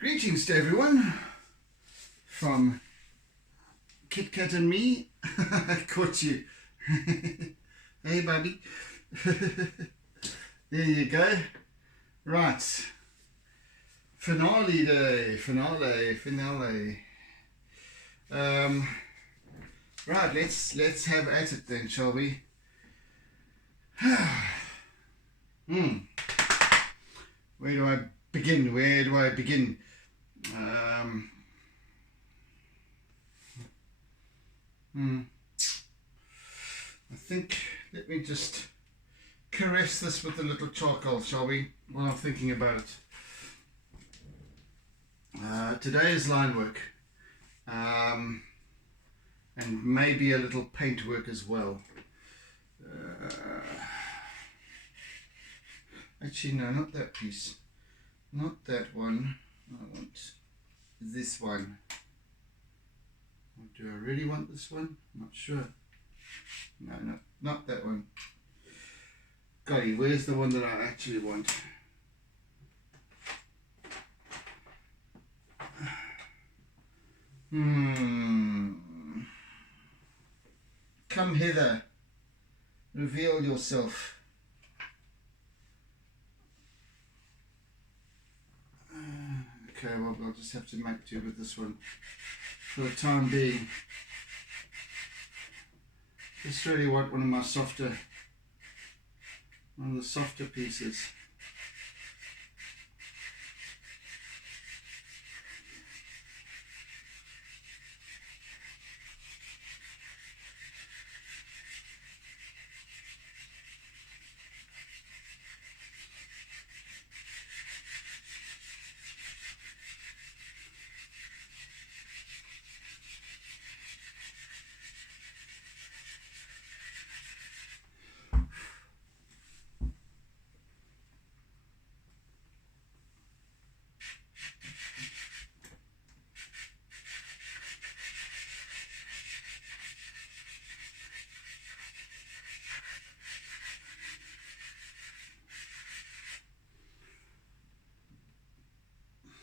Greetings to everyone from Kit Kat and me. I caught you. Hey, buddy. There you go. Right. Finale day. Finale. Right, let's have at it then, shall we? Where do I begin? I think, let me just caress this with a little charcoal, shall we, while I'm thinking about it. Today is line work, and maybe a little paint work as well. Actually, no, not that piece. Not that one. I want this one. Or do I really want this one? I'm not sure. No, not that one. Golly, where's the one that I actually want? Come hither. Reveal yourself. Okay, well, I'll just have to make do with this one for the time being. Just really want one of the softer pieces.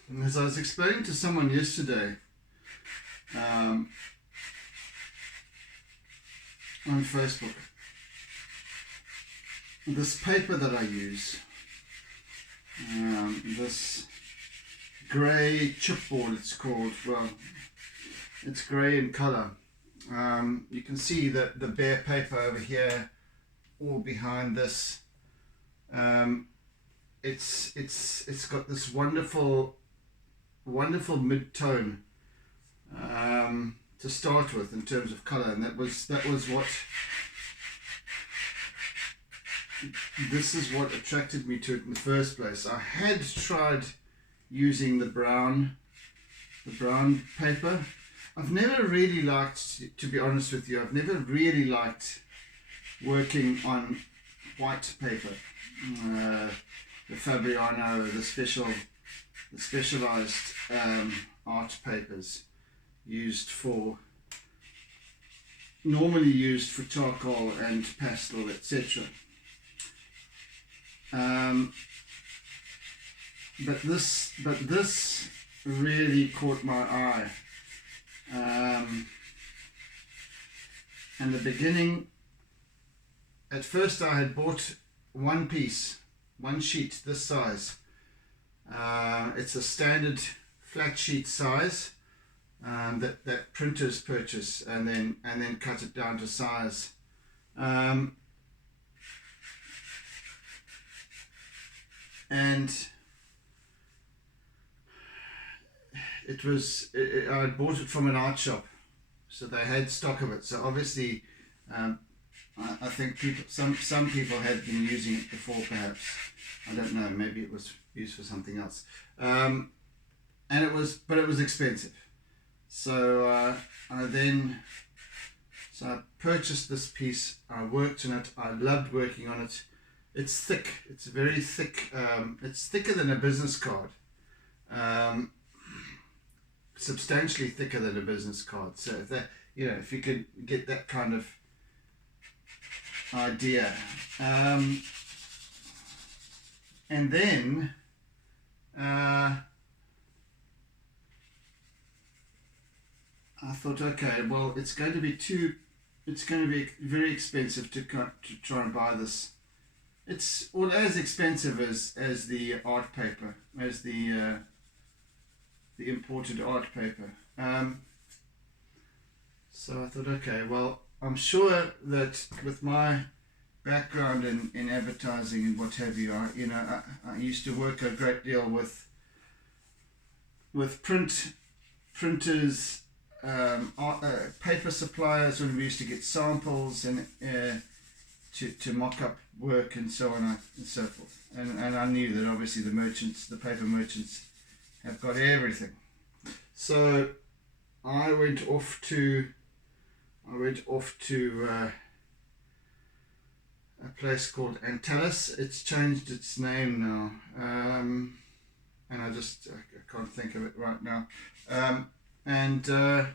And as I was explaining to someone yesterday on Facebook, this paper that I use, this grey chipboard it's called, well, it's grey in colour. You can see that the bare paper over here, all behind this, it's got this wonderful mid-tone to start with in terms of color, and this is what attracted me to it in the first place. I had tried using the brown paper. I've never really liked, to be honest with you, I've never really liked working on white paper, the Fabriano, the specialized art papers normally used for charcoal and pastel, etc. But this really caught my eye. And the beginning, at first I had bought one sheet this size. It's a standard flat sheet size that printers purchase and then cut it down to size. And I bought it from an art shop, so they had stock of it. So obviously, I think some people had been using it before, perhaps. I don't know. Maybe it was used for something else. But it was expensive. So I purchased this piece. I worked on it. I loved working on it. It's thick. It's very thick. It's thicker than a business card. Substantially thicker than a business card. So if you could get that kind of idea. And then I thought, okay, well, it's going to be very expensive to try and buy this. It's well as expensive as the art paper, as the imported art paper. So I thought, okay, well, I'm sure that with my background in advertising and what have you, I used to work a great deal with printers, paper suppliers when we used to get samples and to mock up work and so on and so forth. And I knew that obviously the paper merchants have got everything. So I went off to a place called Antalis. It's changed its name now, and I can't think of it right now. And lo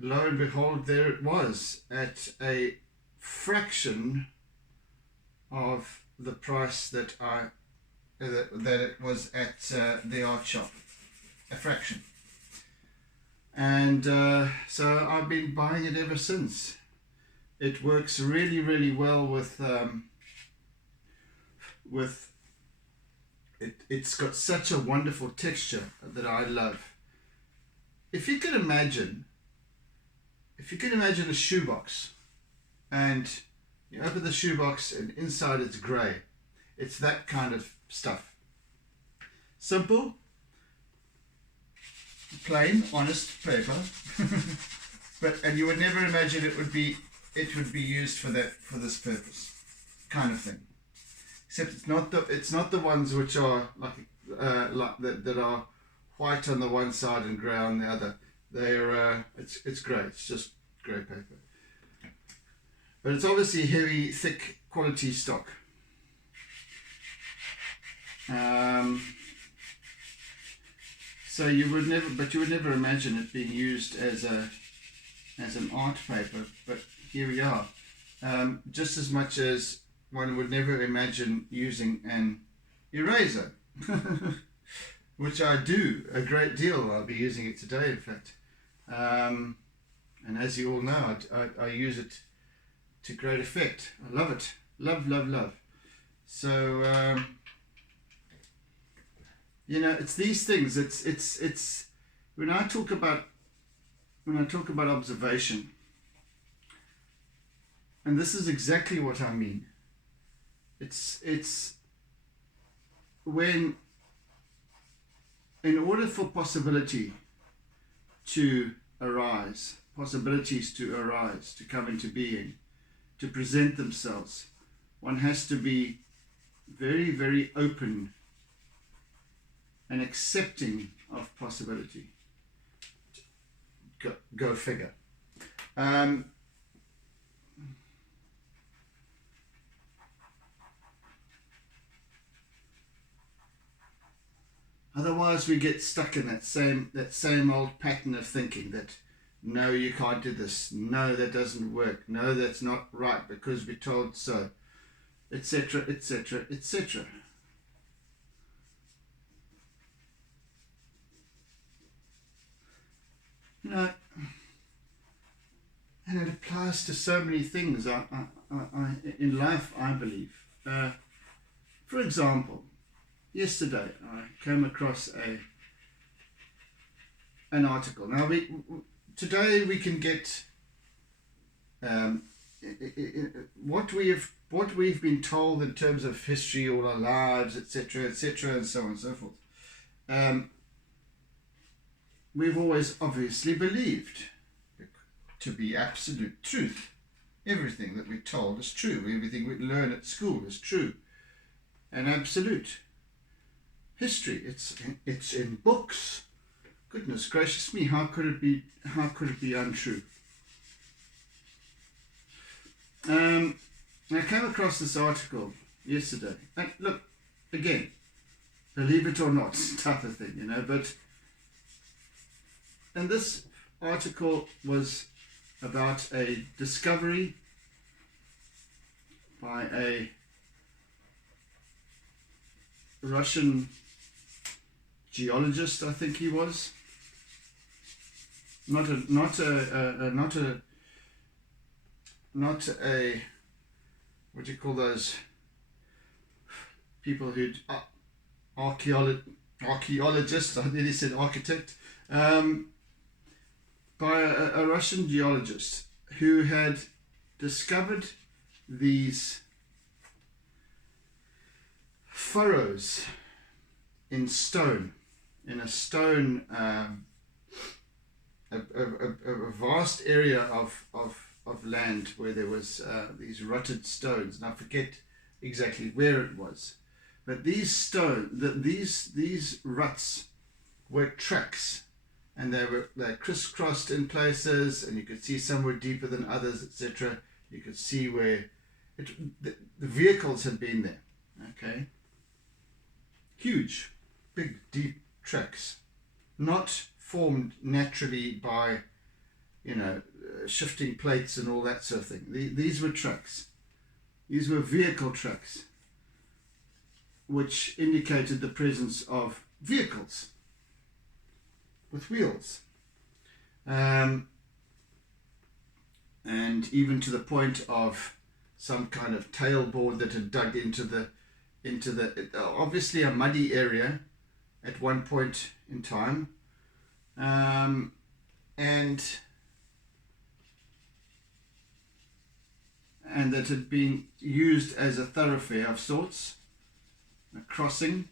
and behold, there it was at a fraction of the price that it was at the art shop, a fraction. And so I've been buying it ever since. It works really, really well with it's got such a wonderful texture that I love. If you can imagine a shoebox, and you open the shoebox and inside it's grey, it's that kind of stuff. Simple, plain, honest paper, and you would never imagine it would be used for this purpose, kind of thing. Except it's not the ones which are like that are white on the one side and grey on the other. It's grey. It's just grey paper. But it's obviously heavy, thick, quality stock. So you would never imagine it being used as an art paper. But here we are. Just as much as one would never imagine using an eraser, which I do a great deal. I'll be using it today, in fact. And as you all know, I use it to great effect. I love it. Love, love, love. So, it's these things. It's when I talk about observation, and this is exactly what I mean. It's when, in order for possibilities to arise, to come into being, to present themselves, one has to be very, very open and accepting of possibility. Go figure. Otherwise, we get stuck in that same old pattern of thinking that no, you can't do this. No, that doesn't work. No, that's not right because we're told so, etc., etc., etc. And it applies to so many things in life, I believe. For example, yesterday I came across an article. Now today we can get what we've been told in terms of history all our lives, etc., etc., and so on and so forth. We've always obviously believed to be absolute truth. Everything that we're told is true. Everything we learn at school is true and absolute. History, it's in books. Goodness gracious me, how could it be untrue? I came across this article yesterday. And look, again, believe it or not, type of thing, and this article was about a discovery by a Russian geologist, I think he was, not a not a, a not a not a what do you call those people who archaeologist, I nearly said architect, by a Russian geologist who had discovered these furrows in stone, in a stone, a vast area of land where there was these rotted stones, and I forget exactly where it was. But these these ruts were tracks, and they're crisscrossed in places, and you could see some were deeper than others, etc. You could see where the vehicles had been there. Okay, huge, big, deep tracks, not formed naturally by shifting plates and all that sort of thing. These were tracks. These were vehicle tracks, which indicated the presence of vehicles with wheels, and even to the point of some kind of tailboard that had dug into the obviously a muddy area at one point in time, and that had been used as a thoroughfare of sorts, a crossing.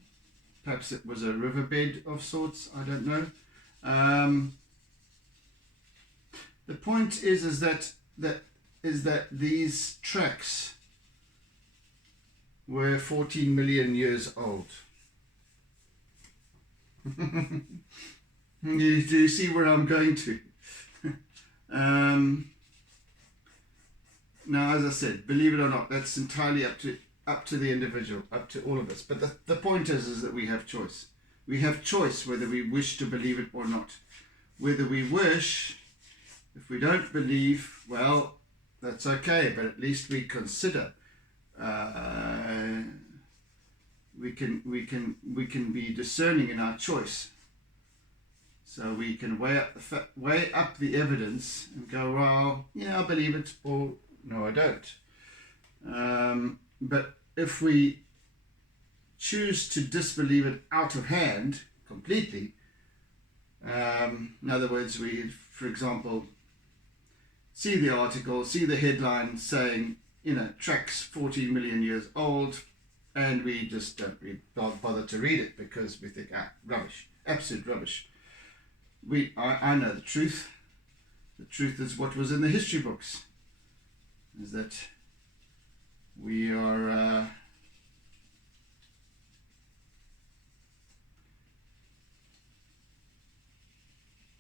Perhaps it was a riverbed of sorts, I don't know. The point is that these tracks were 14 million years old. Do you see where I'm going to? Now, as I said, believe it or not, that's entirely up to the individual, up to all of us. But the point is that we have choice. We have choice whether we wish to believe it or not. Whether we wish, if we don't believe, well, that's okay, but at least we consider. We can be discerning in our choice. So we can weigh up the evidence and go, well, yeah, I believe it, or no, I don't. But if we choose to disbelieve it out of hand completely, in other words, we, for example, see the article, see the headline saying, tracks 14 million years old, and we just don't bother to read it because we think, rubbish, absolute rubbish. I know the truth. The truth is what was in the history books, is that we are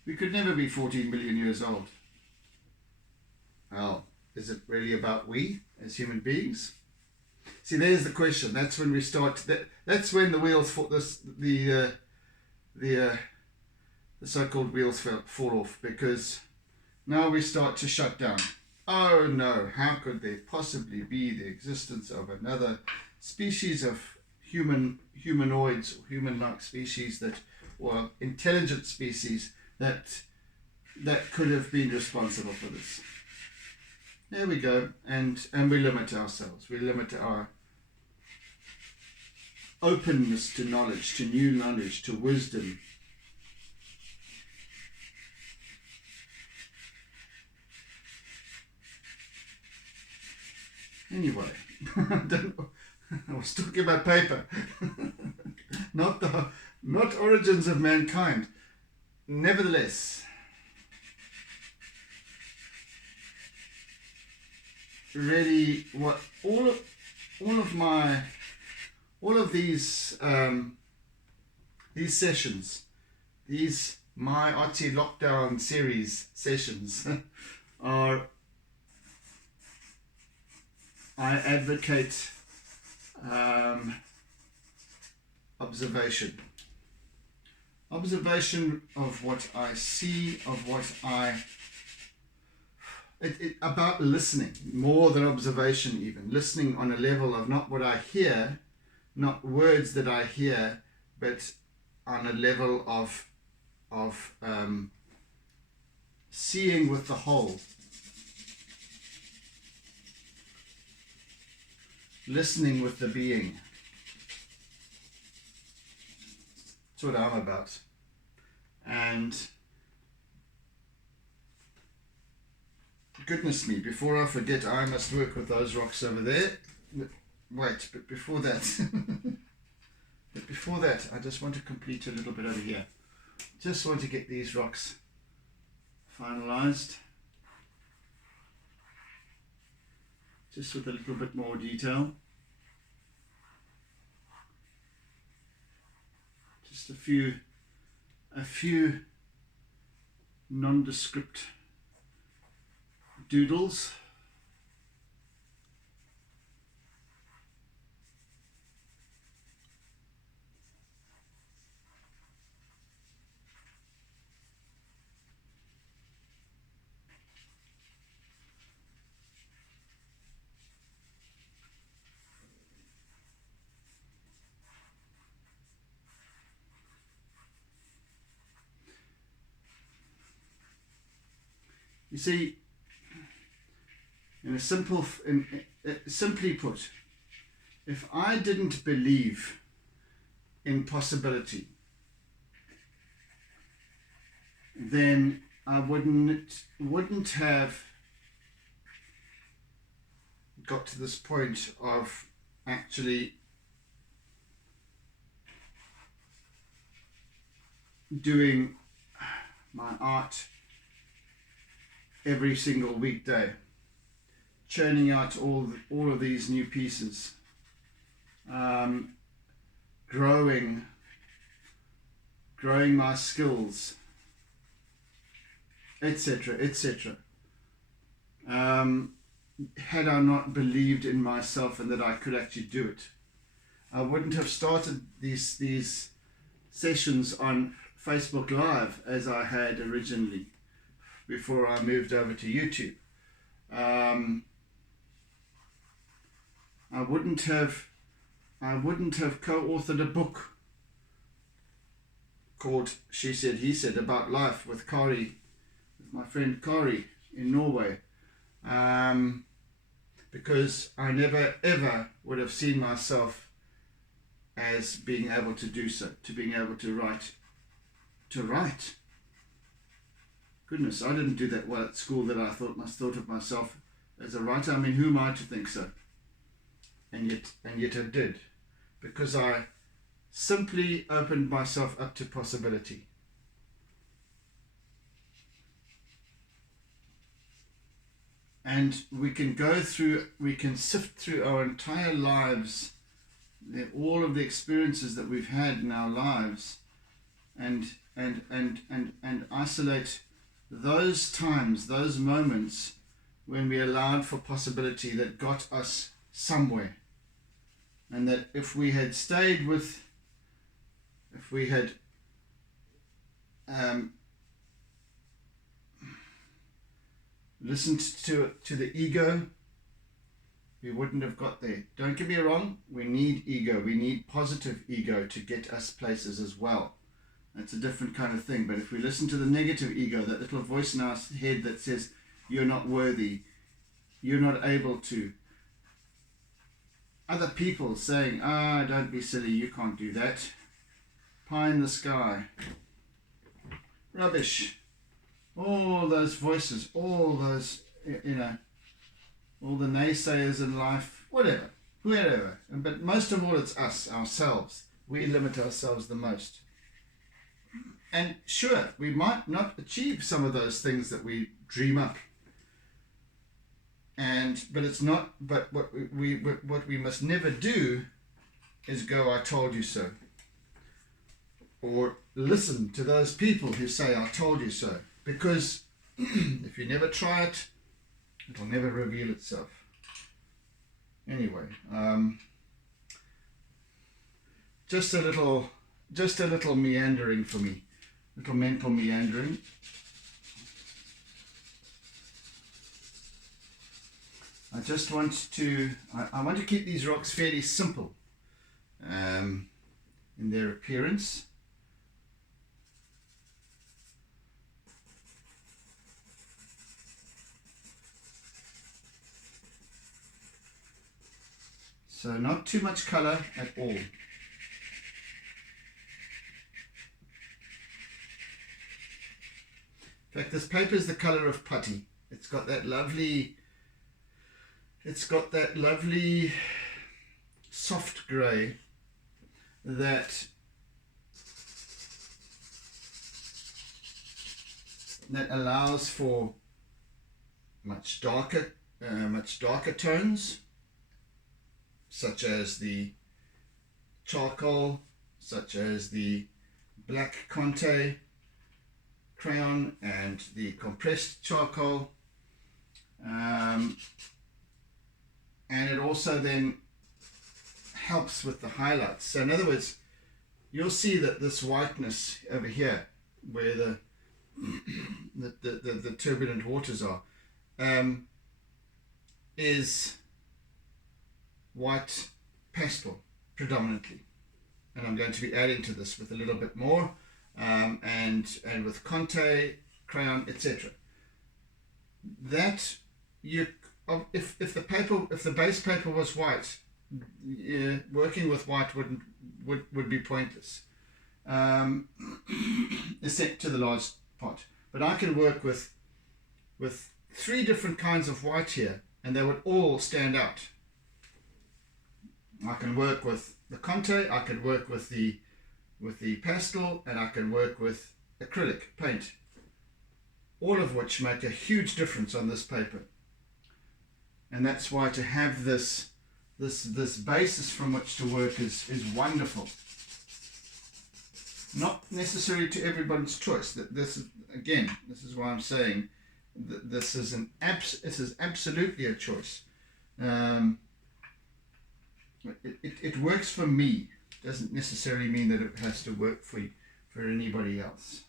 we could never be 14 million years old. Well, is it really about we as human beings? See, there's the question. That's when we start. That's when the wheels fall. The so-called wheels fall off, because now we start to shut down. Oh no! How could there possibly be the existence of another species of humanoids or human-like species or intelligent species that could have been responsible for this? There we go, and we limit ourselves. We limit our openness to knowledge, to new knowledge, to wisdom. Anyway, I was talking about paper, not origins of mankind. Nevertheless, really, what all of these sessions, these my Artsy lockdown series sessions are. I advocate observation of what I see, of what about listening more than observation, even listening on a level of not what I hear, not words that I hear, but on a level of seeing with the whole, listening with the being. That's what I'm about. And goodness me, before I forget, I must work with those rocks over there. Wait, but before that, I just want to complete a little bit over here. Just want to get these rocks finalized, just with a little bit more detail. Just a few nondescript doodles. You see, simply put, if I didn't believe in possibility, then I wouldn't have got to this point of actually doing my art every single weekday, churning out all of these new pieces, growing my skills, etc., etc. Had I not believed in myself and that I could actually do it, I wouldn't have started these sessions on Facebook Live as I had originally, before I moved over to YouTube. I wouldn't have co-authored a book called She Said, He Said about life with Kari, with my friend Kari in Norway, because I never ever would have seen myself as being able to do so, to being able to write. Goodness, I didn't do that well at school that I thought of myself as a writer. I mean, who am I to think so? And yet I did, because I simply opened myself up to possibility. And we can sift through our entire lives, all of the experiences that we've had in our lives, and isolate those times, those moments when we allowed for possibility that got us somewhere. And that if we had listened to the ego, we wouldn't have got there. Don't get me wrong, we need ego, we need positive ego to get us places as well. That's a different kind of thing. But if we listen to the negative ego, that little voice in our head that says, you're not worthy, you're not able to. Other people saying, don't be silly, you can't do that. Pie in the sky. Rubbish. All those voices, all those, all the naysayers in life, whatever, wherever. But most of all, it's us, ourselves. We limit ourselves the most. And sure, we might not achieve some of those things that we dream up. But it's not. But what we must never do is go, "I told you so," or listen to those people who say, "I told you so," because if you never try it, it'll never reveal itself. Anyway, just a little meandering for me. Little mental meandering. I just want to, I want to keep these rocks fairly simple in their appearance. So not too much color at all. In fact, this paper is the color of putty. It's got that lovely soft grey that allows for much darker tones, such as the charcoal, such as the black Conte crayon and the compressed charcoal, and it also then helps with the highlights. So in other words, you'll see that this whiteness over here, where the turbulent waters are, is white pastel predominantly, and I'm going to be adding to this with a little bit more, and with Conte crayon, etc. That you, if the base paper was white, working with white would be pointless, except to the large part. But I can work with 3 different kinds of white here, and they would all stand out. I can work with the Conte, I can work with the pastel, and I can work with acrylic paint, all of which make a huge difference on this paper. And that's why to have this basis from which to work is wonderful. Not necessarily to everybody's choice. This is why I'm saying that this is absolutely a choice. It works for me. Doesn't necessarily mean that it has to work for anybody else.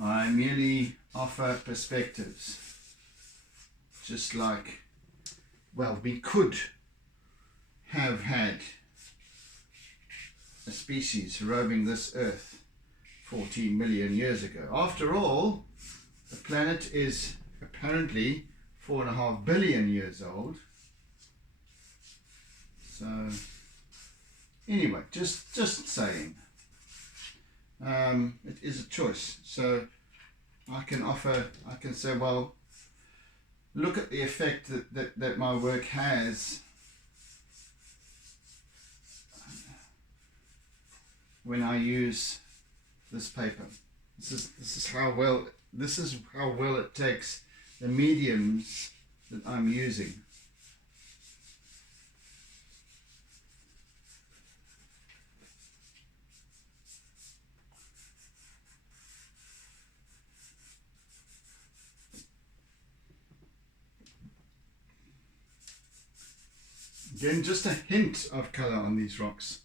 I merely offer perspectives. Just like, well, we could have had a species roaming this earth 14 million years ago. After all, the planet is apparently 4.5 billion years old. So anyway, just saying, it is a choice. So I can say, well, look at the effect that my work has when I use this paper. This is how well it takes the mediums that I'm using. Again, just a hint of color on these rocks.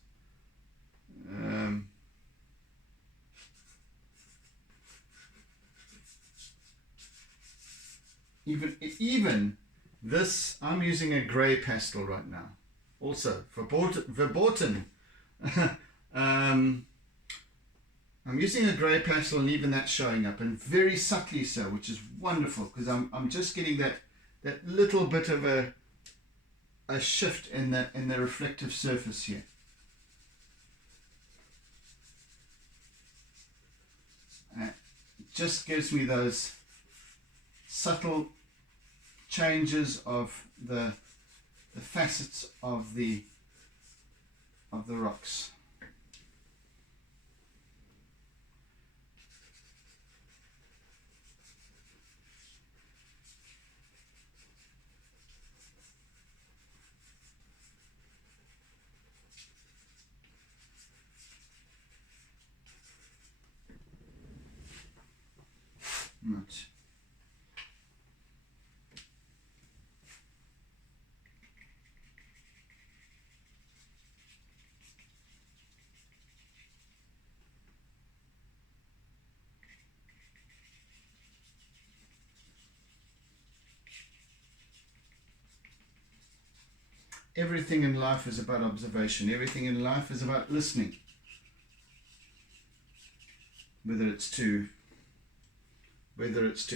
Even this, I'm using a grey pastel right now. Also, verboten. I'm using a grey pastel, and even that's showing up, and very subtly so, which is wonderful, because I'm just getting that little bit of a shift in the reflective surface here. It just gives me those subtle changes of the facets of the rocks. Right. Everything in life is about observation. Everything in life is about listening. Whether it's to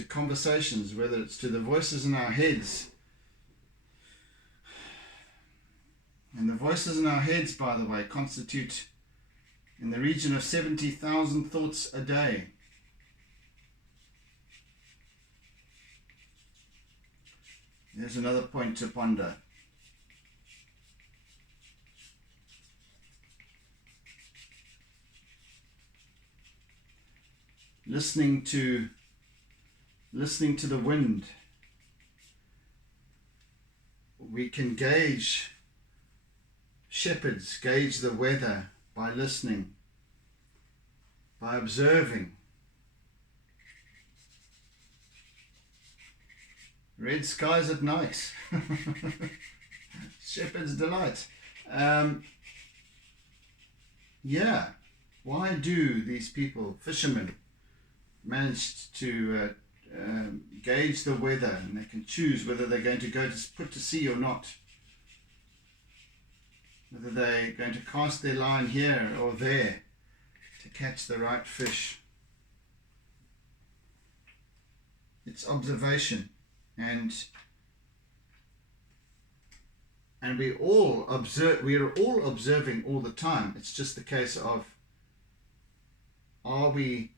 conversations, whether it's to the voices in our heads, the voices in our heads, by the way, constitute in the region of 70,000 thoughts a day. There's another point to ponder. Listening to the wind. We can gauge, shepherds gauge the weather by listening, by observing. Red skies at night. Shepherd's delight. Yeah, why do these people, fishermen, manage to gauge the weather, and they can choose whether they're going to go to put to sea or not, whether they're going to cast their line here or there to catch the right fish. It's observation, and we all observe. We are all observing all the time. It's just a case of, are we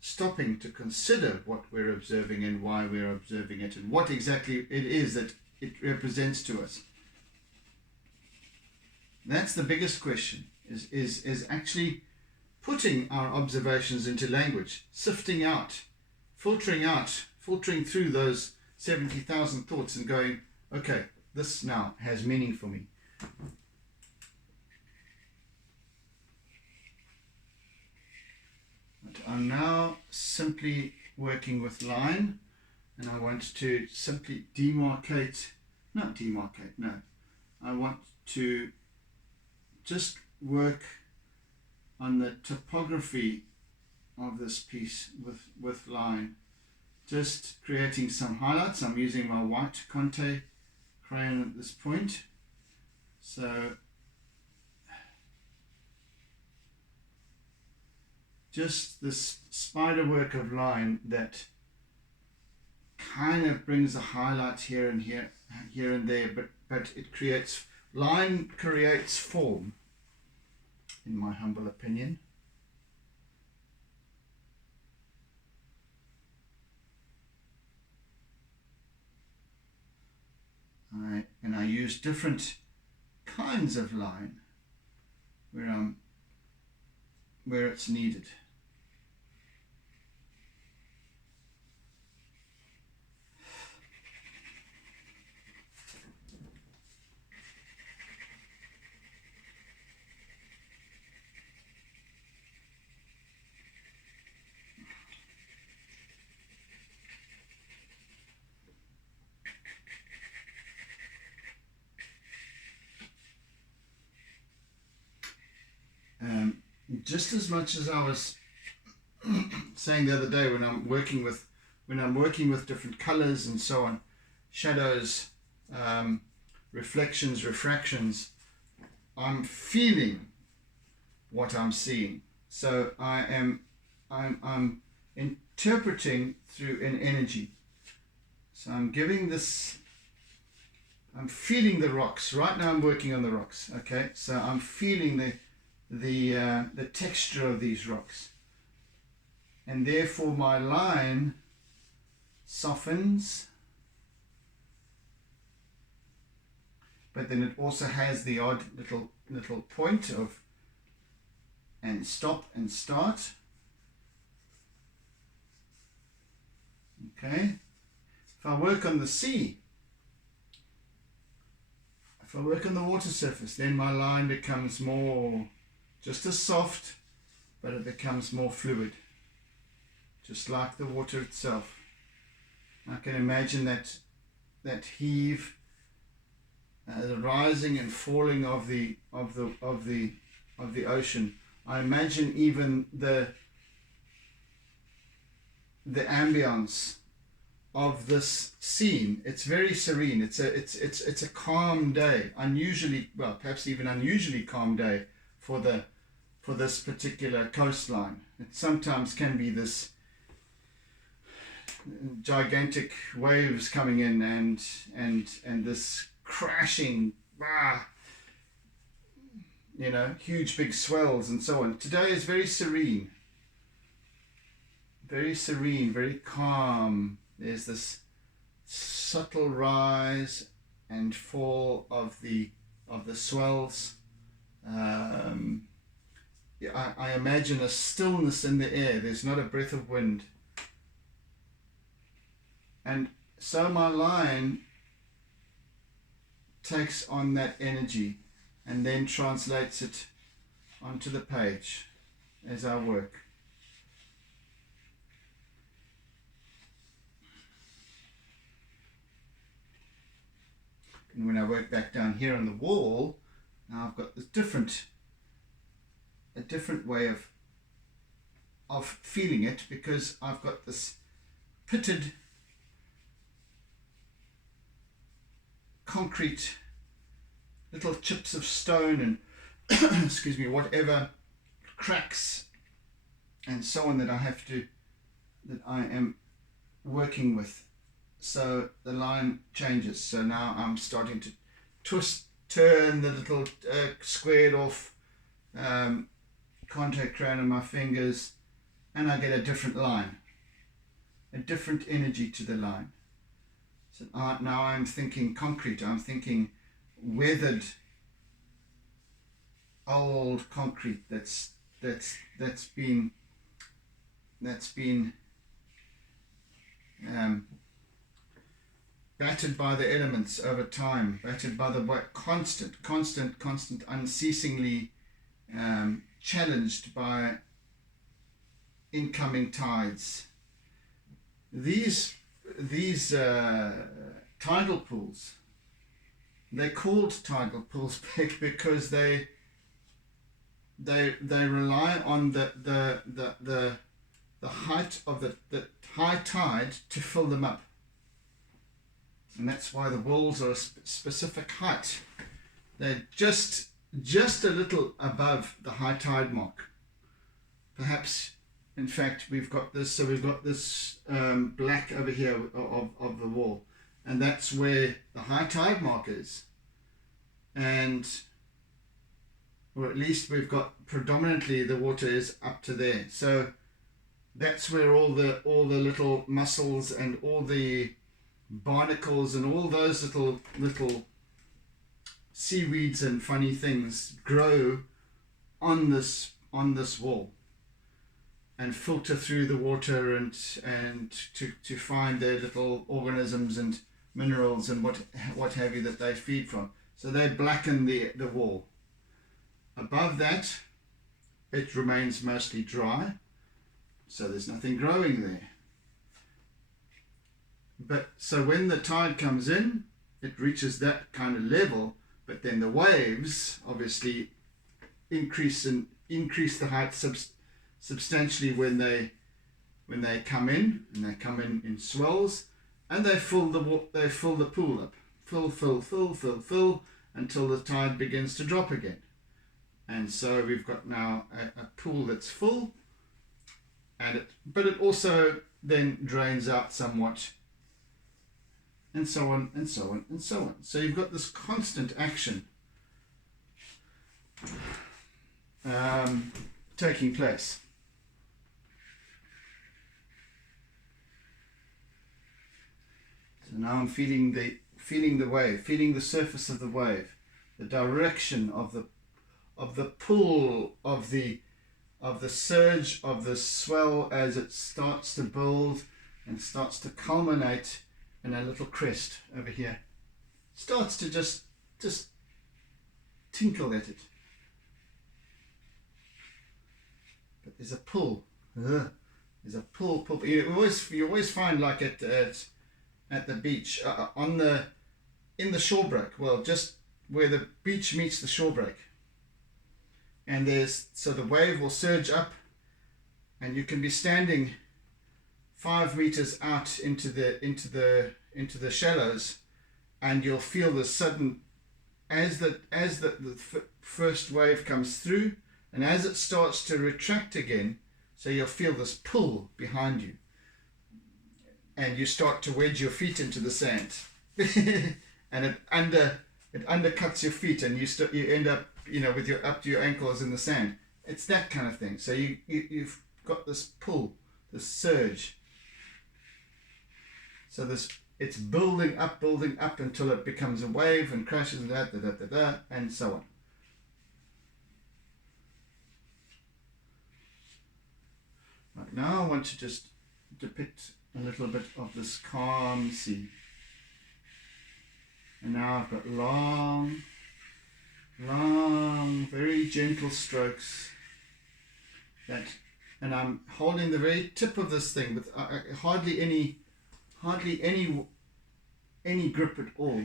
stopping to consider what we're observing and why we're observing it and what exactly it is that it represents to us. That's the biggest question, is actually putting our observations into language, sifting out, filtering through those 70,000 thoughts and going, okay, this now has meaning for me. I'm now simply working with line, and I want to simply I want to just work on the topography of this piece with line, just creating some highlights. I'm using my white Conte crayon at this point, so just this spider work of line that kind of brings a highlight here and there, but it creates, line creates form, in my humble opinion. And I use different kinds of line where it's needed. Just as much as I was saying the other day, when I'm working with different colors and so on, shadows, reflections, refractions, I'm feeling what I'm seeing. So I'm interpreting through an energy. So I'm giving this, I'm feeling the rocks. Right now I'm working on the rocks. Okay, so I'm feeling the texture of these rocks, and therefore my line softens, but then it also has the odd little point of and stop and start. Okay, if I work on the sea, if I work on the water surface, then my line becomes more just as soft, but it becomes more fluid, just like the water itself. I can imagine that heave, the rising and falling of the ocean. I imagine even the ambience of this scene. It's very serene. It's a calm day, perhaps even unusually calm day for this particular coastline. It sometimes can be this gigantic waves coming in and this crashing you know, huge big swells and so on. Today is very serene, very calm. There's this subtle rise and fall of the swells. Yeah, I imagine a stillness in the air. There's not a breath of wind. And so my line takes on that energy and then translates it onto the page as I work. And when I work back down here on the wall, now I've got this a different way of feeling it, because I've got this pitted concrete little chips of stone and excuse me, whatever cracks and so on that I am working with. So the line changes. So now I'm starting to turn the little squared off contact crayon on my fingers, and I get a different line, a different energy to the line. So now I'm thinking concrete. I'm thinking weathered old concrete that's been battered by the elements over time, battered by the constant, unceasingly challenged by incoming tides. These tidal pools, they're called tidal pools because they rely on the height of the high tide to fill them up. And that's why the walls are a specific height. They're just a little above the high tide mark. Perhaps, in fact, we've got this black over here of the wall, and that's where the high tide mark is. And, or at least we've got predominantly the water is up to there. So that's where all the little mussels and all the barnacles and all those little seaweeds and funny things grow on this wall and filter through the water and to find their little organisms and minerals and what have you that they feed from. So they blacken the wall. Above that, it remains mostly dry, so there's nothing growing there. But so when the tide comes in, it reaches that kind of level, but then the waves obviously increase the height substantially when they come in, and they come in swells, and they fill the pool up, fill until the tide begins to drop again. And so we've got now a pool that's full, but it also then drains out somewhat, and so on and so on and so on. So you've got this constant action taking place. So now I'm feeling the wave, feeling the surface of the wave, the direction of the pull of the surge of the swell as it starts to build and starts to culminate in a little crest over here. Starts to just tinkle at it. But there's a pull. There's a pull. You always find, like at the beach, in the shore break. Well, just where the beach meets the shore break. And so the wave will surge up, and you can be standing 5 meters out into the shallows, and you'll feel the sudden, as the first wave comes through, and as it starts to retract again, so you'll feel this pull behind you, and you start to wedge your feet into the sand, and it undercuts your feet, and you end up you know, with your up to your ankles in the sand. It's that kind of thing. So you've got this pull, this surge. So it's building up until it becomes a wave and crashes and and so on. Right, now I want to just depict a little bit of this calm sea. And now I've got long, very gentle strokes and I'm holding the very tip of this thing with hardly any grip at all,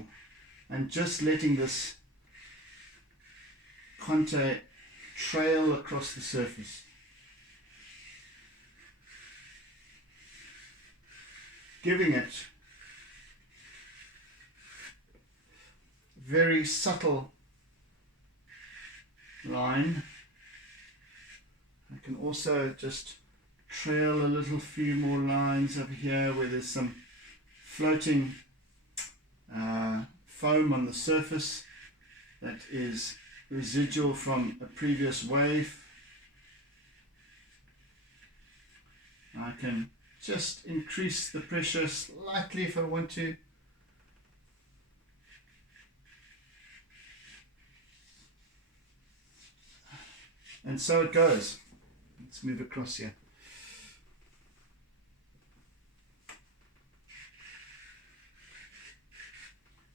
and just letting this conte trail across the surface. Giving it very subtle line. I can also just trail a little few more lines over here where there's some floating foam on the surface that is residual from a previous wave. I can just increase the pressure slightly if I want to. And so it goes. Let's move across here.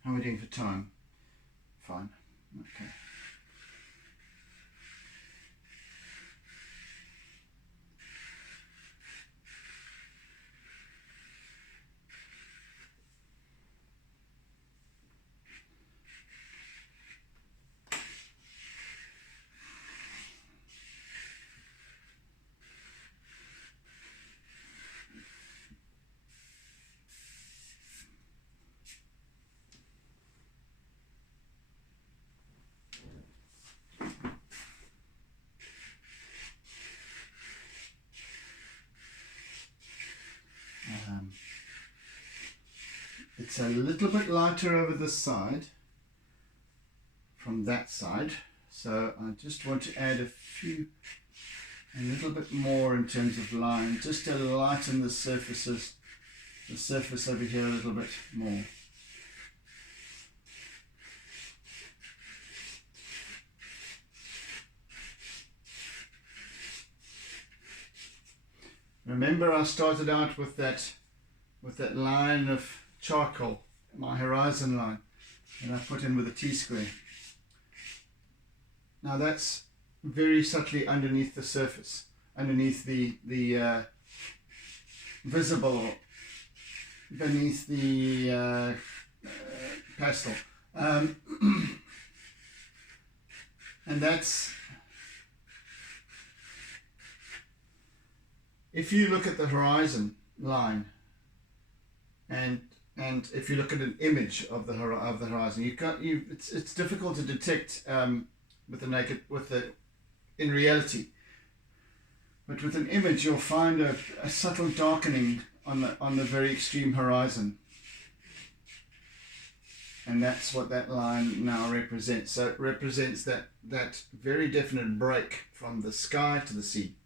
How are we doing for time? Fine. Okay. It's a little bit lighter over this side from that side, so I just want to add a little bit more in terms of line, just to lighten the surface over here a little bit more. Remember, I started out with that line of charcoal, my horizon line, and I put in with a T-square. Now that's very subtly underneath the surface, underneath the visible, beneath the pastel, and that's, if you look at the horizon line and if you look at an image of the horizon, it's difficult to detect in reality. But with an image, you'll find a subtle darkening on the very extreme horizon, and that's what that line now represents. So it represents that very definite break from the sky to the sea.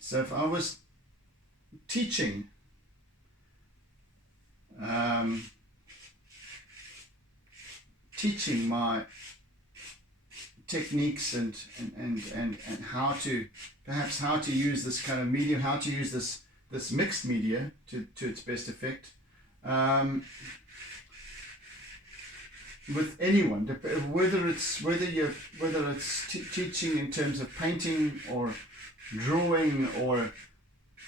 So if I was teaching my techniques and how to use this kind of medium, how to use this mixed media to its best effect, with anyone, whether it's teaching in terms of painting or drawing or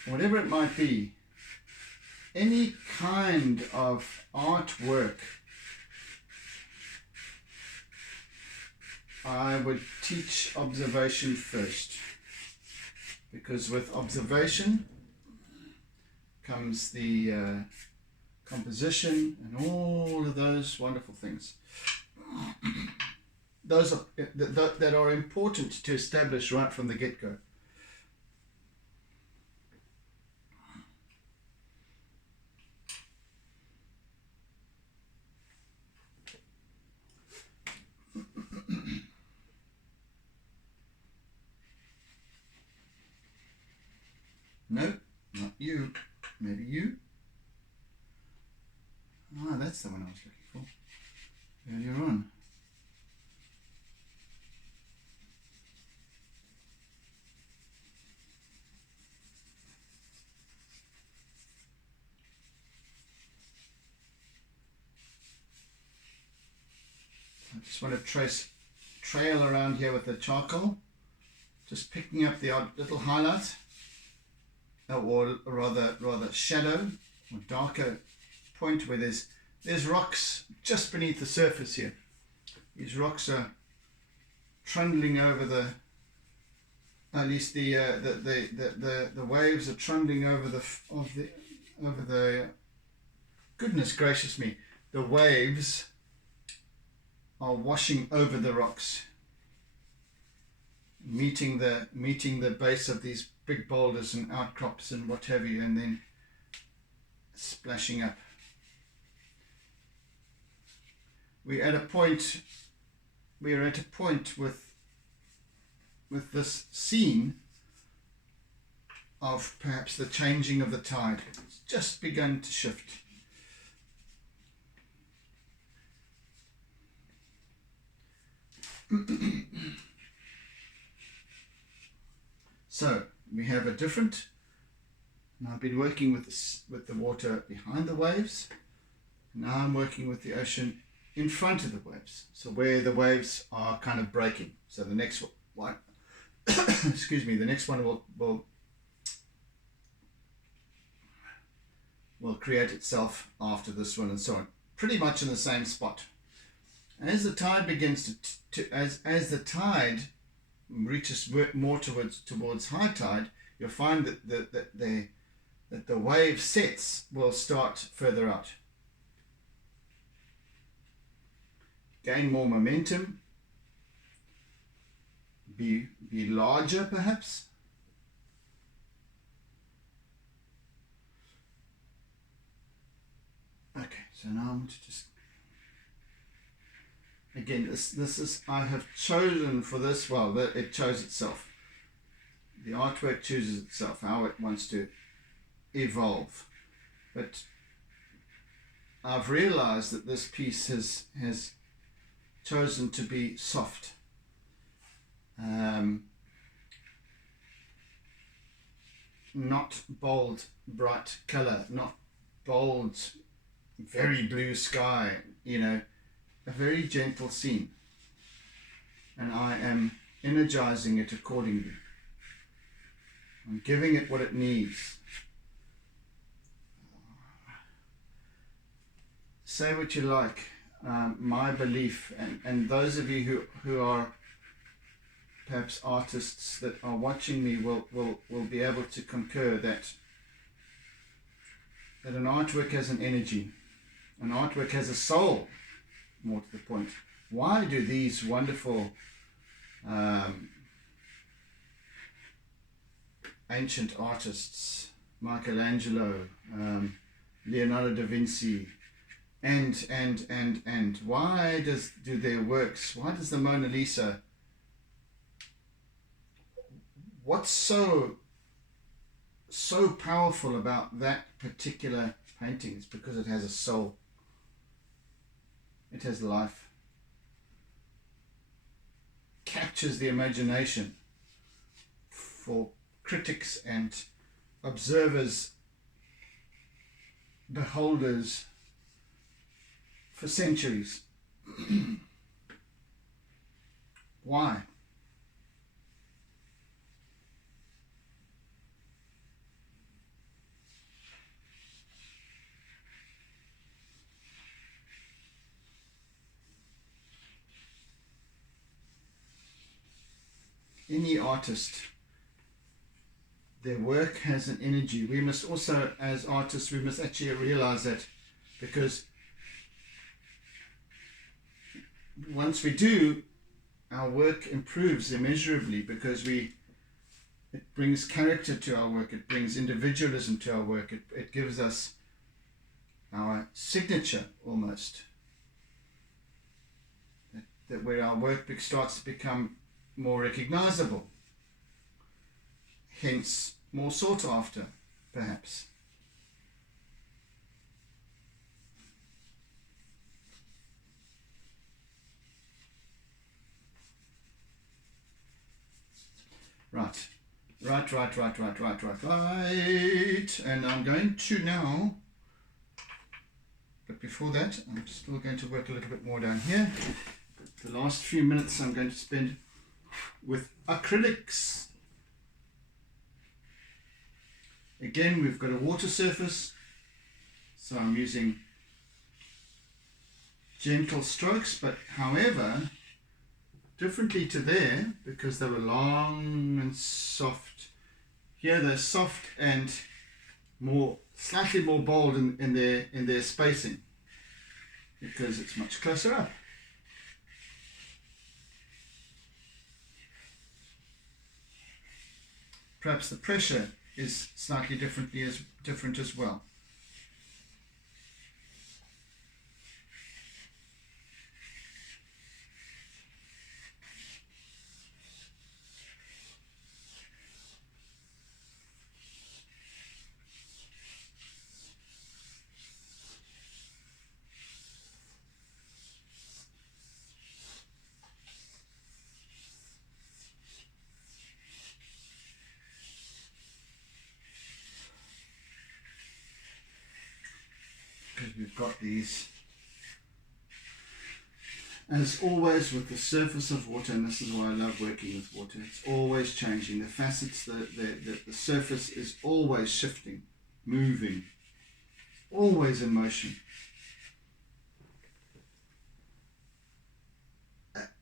whatever it might be, any kind of artwork, I would teach observation first, because with observation comes the composition and all of those wonderful things. those are that are important to establish right from the get-go. No, not you. Maybe you. Ah, that's the one I was looking for earlier on. I just want to trail around here with the charcoal, just picking up the odd little highlight, or rather shadow or darker point where there's rocks just beneath the surface here. These rocks are trundling over at least the waves are trundling over the goodness gracious me, the waves are washing over the rocks, meeting the base of these big boulders and outcrops and what have you, and then splashing up. We're at a point with this scene of perhaps the changing of the tide. It's just begun to shift. So we have a different, and I've been working with the water behind the waves. Now I'm working with the ocean in front of the waves, so where the waves are kind of breaking. So the next one excuse me, the next one will create itself after this one, and so on, pretty much in the same spot. As the tide begins as the tide reaches more towards high tide, you'll find that the wave sets will start further out, gain more momentum, be larger perhaps. Okay, so now I'm going to just, again, this is, I have chosen for this, well, it chose itself. The artwork chooses itself, how it wants to evolve. But I've realized that this piece has chosen to be soft. Not bold, bright color, not bold, very blue sky, a very gentle scene. And I am energizing it accordingly. I'm giving it what it needs. Say what you like. My belief, and those of you who are perhaps artists that are watching me will be able to concur that an artwork has an energy. An artwork has a soul, more to the point. Why do these wonderful ancient artists, Michelangelo, Leonardo da Vinci, and why do their works, why does the Mona Lisa, what's so powerful about that particular painting? It's because it has a soul. It has life. Captures the imagination for critics and observers, beholders, for centuries. Why? Any artist, their work has an energy. We must also, as artists, we must actually realize that, because once we do, our work improves immeasurably because it brings character to our work, it brings individualism to our work, it gives us our signature almost. That where our work starts to become more recognizable, hence more sought after, perhaps. Right. And I'm going to now, but before that, I'm still going to work a little bit more down here. The last few minutes I'm going to spend with acrylics. Again, we've got a water surface, so I'm using gentle strokes, but however, differently to there, because they were long and soft. Here they're soft and slightly more bold in their spacing, because it's much closer up. Perhaps the pressure is slightly different as well. Because we've got these, as always with the surface of water, and this is why I love working with water, it's always changing. The facets, the surface is always shifting, moving, always in motion.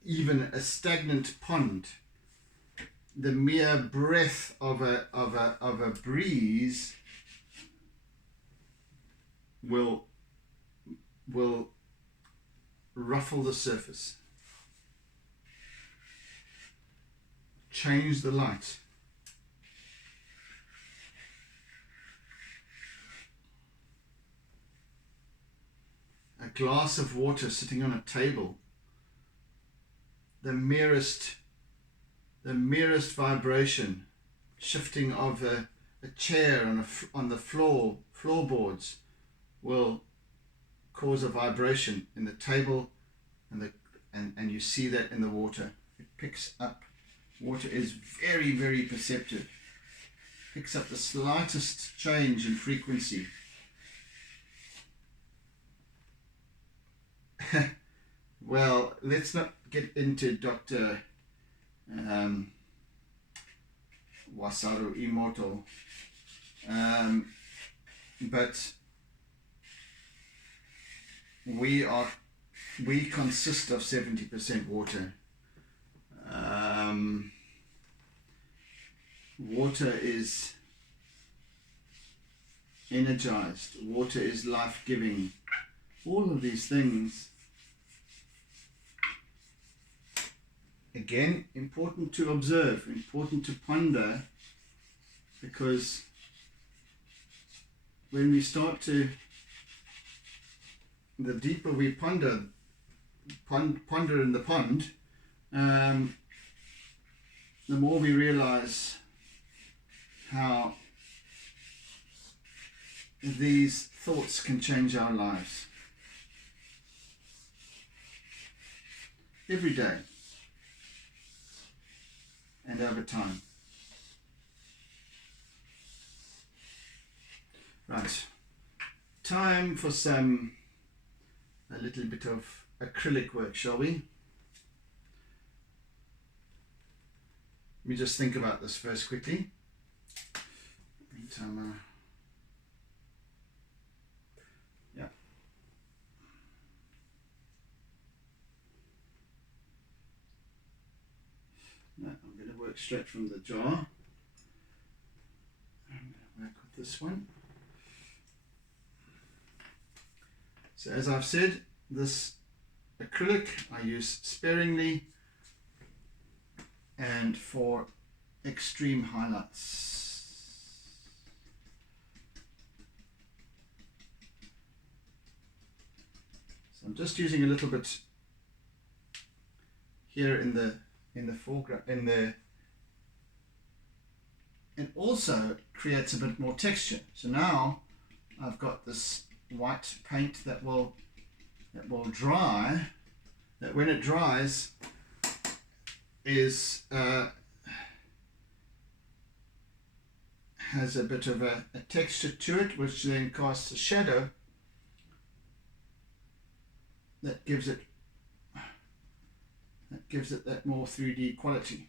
Even a stagnant pond, the mere breath of a breeze will ruffle the surface, change the light. A glass of water sitting on a table, the merest vibration, shifting of a chair on the floorboards will cause a vibration in the table, and you see that in the water. It picks up. Water is very, very perceptive. Picks up the slightest change in frequency. Well, let's not get into Dr. Wasaru Emoto, but we consist of 70% water. Water is energized. Water is life-giving. All of these things. Again, important to observe, important to ponder, because when we start to, the deeper we ponder in the pond, the more we realize how these thoughts can change our lives every day and over time. Right, time for a little bit of acrylic work, shall we? Let me just think about this first quickly. Meantime, yeah. No, I'm going to work straight from the jar. I'm going to work with this one. So as I've said, this acrylic I use sparingly. and for extreme highlights. So I'm just using a little bit here in the foreground, and also creates a bit more texture. So now I've got this white paint that will dry, that when it dries is has a bit of a texture to it, which then casts a shadow that gives it that more 3D quality.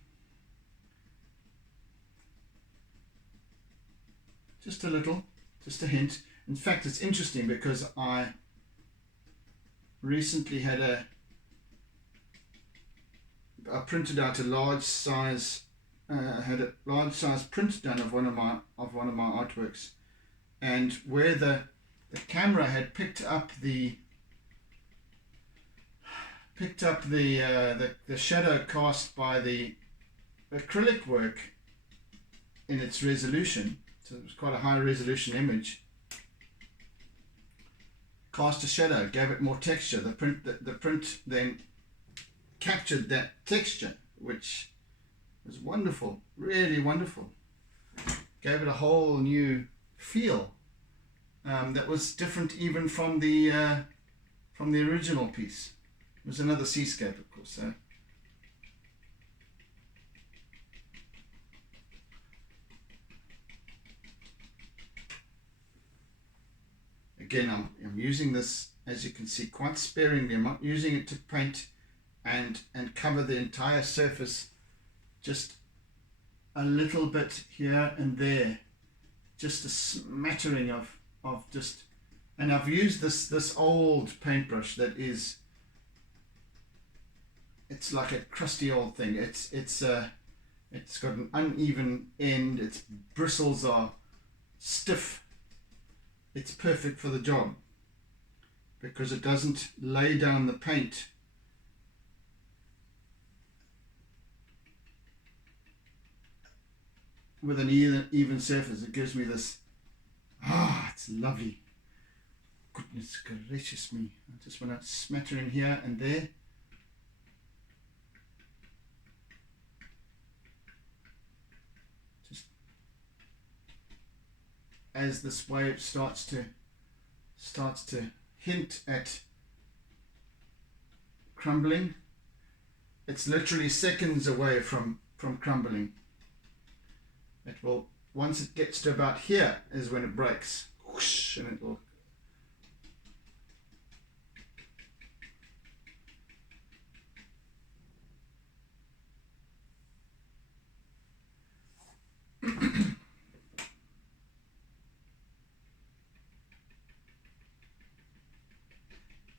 Just a little, just a hint. In fact, it's interesting because I recently had I printed out a large size, had a large size print done of one of my artworks, and where the camera had picked up the shadow cast by the acrylic work in its resolution, so it was quite a high resolution image, cast a shadow, gave it more texture. The print then captured that texture, which was wonderful, really wonderful. Gave it a whole new feel that was different even from the original piece. It was another seascape, of course. So again, I'm using this, as you can see, quite sparingly. I'm not using it to paint and cover the entire surface, just a little bit here and there, just a smattering of just. And I've used this old paintbrush that is, it's like a crusty old thing. It's got an uneven end. Its bristles are stiff. It's perfect for the job because it doesn't lay down the paint with an even surface. It gives me this, it's lovely. Goodness gracious me. I just want to smatter in here and there. Just as this wave starts to hint at crumbling. It's literally seconds away from crumbling. It will, once it gets to about here is when it breaks, whoosh, and it will.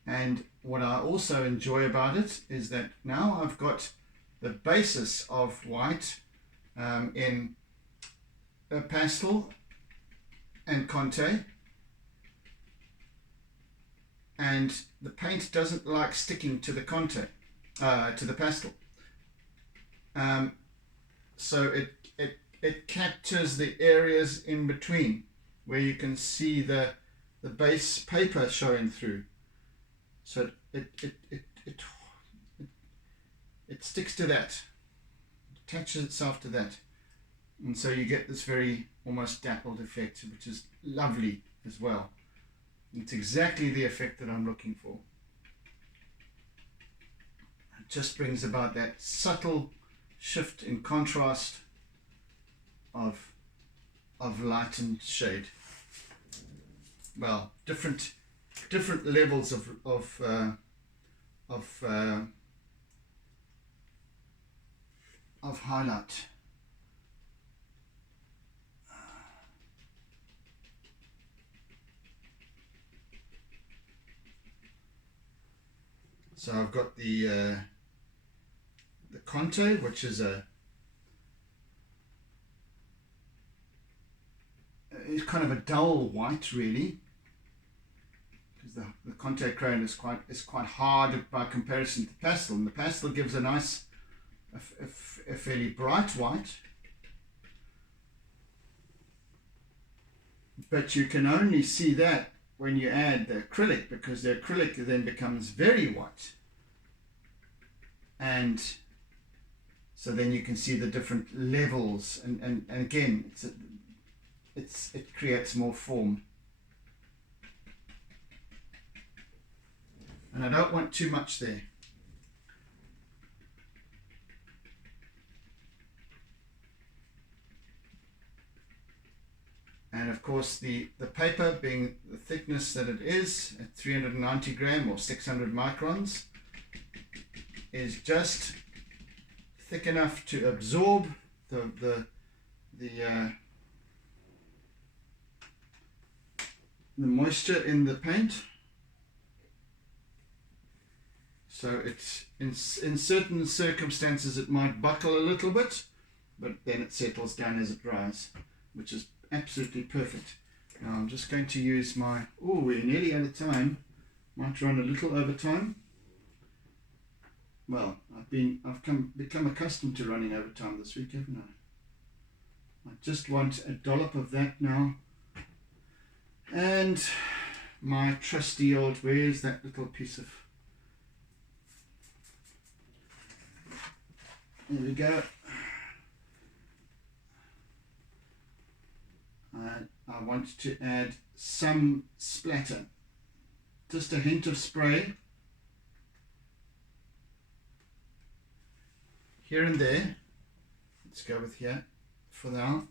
And what I also enjoy about it is that now I've got the basis of white in a pastel and Conte, and the paint doesn't like sticking to the Conte, to the pastel. So it captures the areas in between where you can see the base paper showing through. So it sticks to that, attaches itself to that, and so you get this very almost dappled effect, which is lovely as well. It's exactly the effect that I'm looking for. It just brings about that subtle shift in contrast of light and shade. Well, different levels of highlight. So I've got the Conte, which is it's kind of a dull white, really, because the Conte crayon is quite hard by comparison to pastel, and the pastel gives a nice a fairly bright white, but you can only see that when you add the acrylic, because the acrylic then becomes very white, and so then you can see the different levels, and again it creates more form. And I don't want too much there. And of course the paper, being the thickness that it is at 390 gram or 600 microns, is just thick enough to absorb the moisture in the paint. So it's in certain circumstances it might buckle a little bit, but then it settles down as it dries, which is absolutely perfect. Now I'm just going to use my, we're nearly out of time, might run a little over time. Well, I've become accustomed to running over time this week, haven't I? I just want a dollop of that now, and my trusty old, where's that little piece of, there we go. I want to add some splatter, just a hint of spray here and there. Let's go with here for now.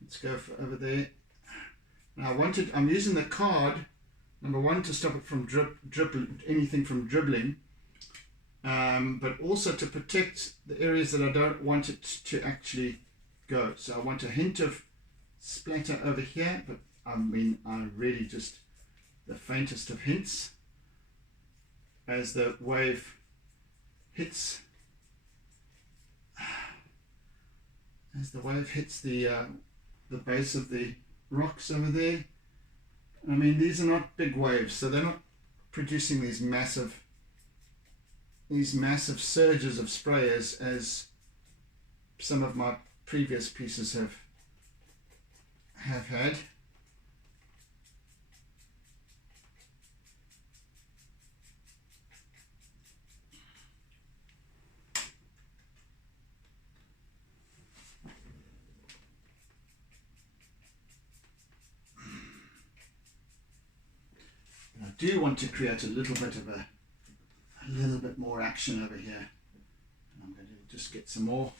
Let's go for over there. Now I'm using the card, number one, to stop it from anything from dribbling, but also to protect the areas that I don't want it to actually go. So I want a hint of splatter over here, but I mean, I really just the faintest of hints as the wave hits. As the wave hits the base of the rocks over there. I mean, these are not big waves, so they're not producing these massive surges of spray as some of my previous pieces have had. I do want to create a little bit more action over here, and I'm going to just get some more.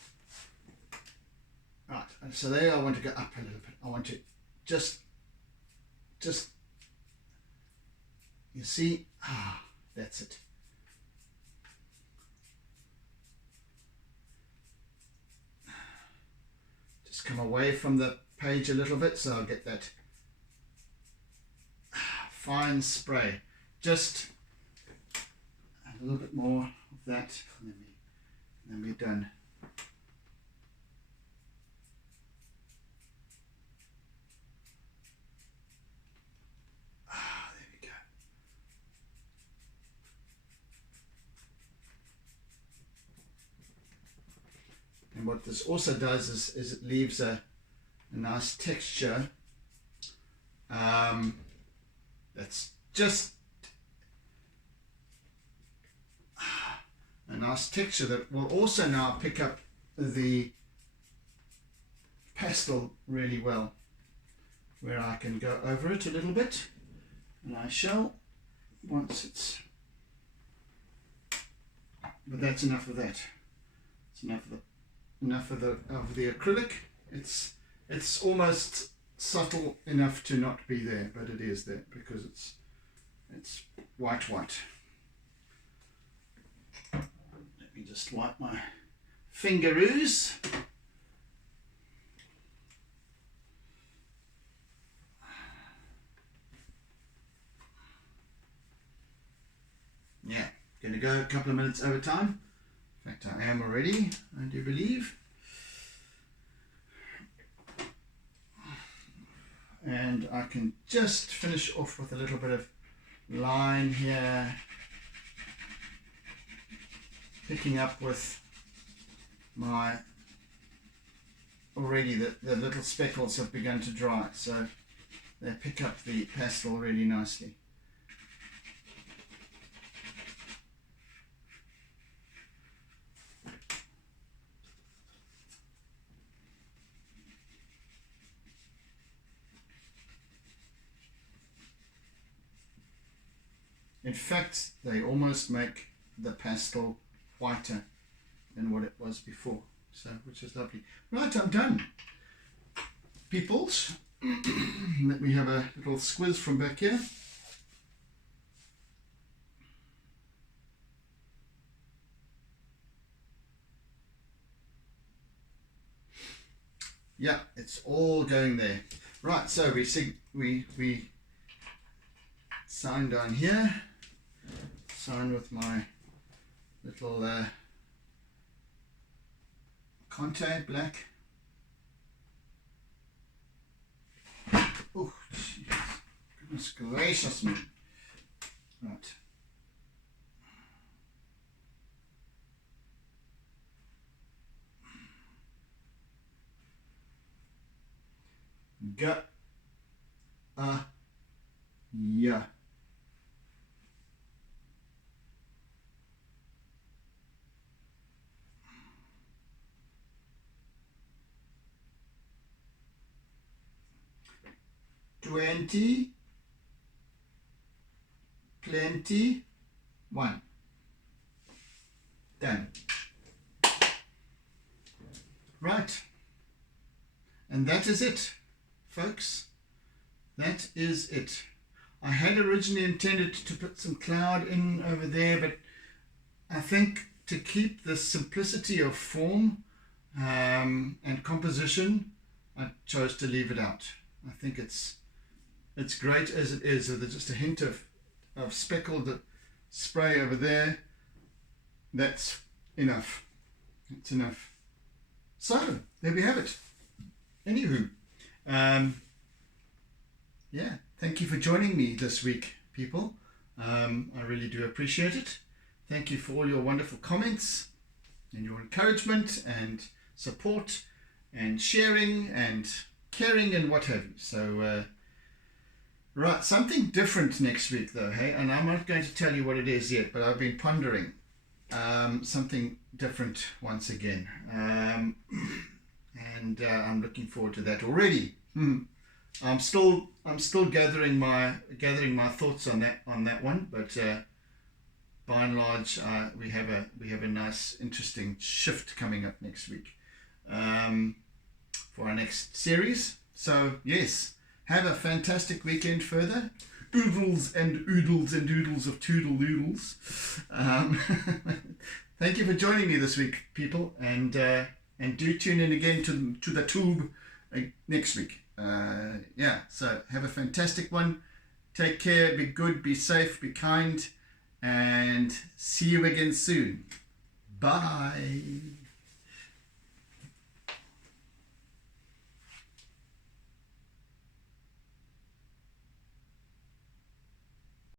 Right, and so there I want to go up a little bit. I want to just you see, that's it. Just come away from the page a little bit so I'll get that fine spray. Just a little bit more of that, and then we're done. There we go. And what this also does is it leaves a nice texture. That's just a nice texture that will also now pick up the pastel really well, where I can go over it a little bit, and I shall once it's, but that's enough of that. It's enough of the acrylic. It's almost subtle enough to not be there, but it is there because it's white. Let me just wipe my fingeroos. Yeah, going to go a couple of minutes over time. In fact, I am already, I do believe. And I can just finish off with a little bit of line here, picking up with already the little speckles have begun to dry, so they pick up the pastel really nicely. In fact, they almost make the pastel whiter than what it was before, so which is lovely. Right, I'm done, peoples. Let me have a little squiz from back here. Yeah, it's all going there. Right, so we sign down here. Sign with my little Conte black. Oh, jeez. Goodness gracious me. Right. Yeah. 20, 21. Done. Right. And that is it, folks. That is it. I had originally intended to put some cloud in over there, but I think to keep the simplicity of form and composition, I chose to leave it out. I think it's great as it is, with just a hint of speckled spray over there. That's enough. It's enough. So there we have it. Anywho, yeah, thank you for joining me this week, people. I really do appreciate it. Thank you for all your wonderful comments and your encouragement and support and sharing and caring and what have you. So, right, something different next week though, hey? And I'm not going to tell you what it is yet, but I've been pondering something different once again. And I'm looking forward to that already. I'm still gathering my thoughts on that one, but by and large, we have a nice, interesting shift coming up next week for our next series. So yes, have a fantastic weekend further. Oodles and oodles and doodles of toodle doodles. Thank you for joining me this week, people, and do tune in again to the tube next week. Yeah, so have a fantastic one. Take care, be good, be safe, be kind, and see you again soon. Bye.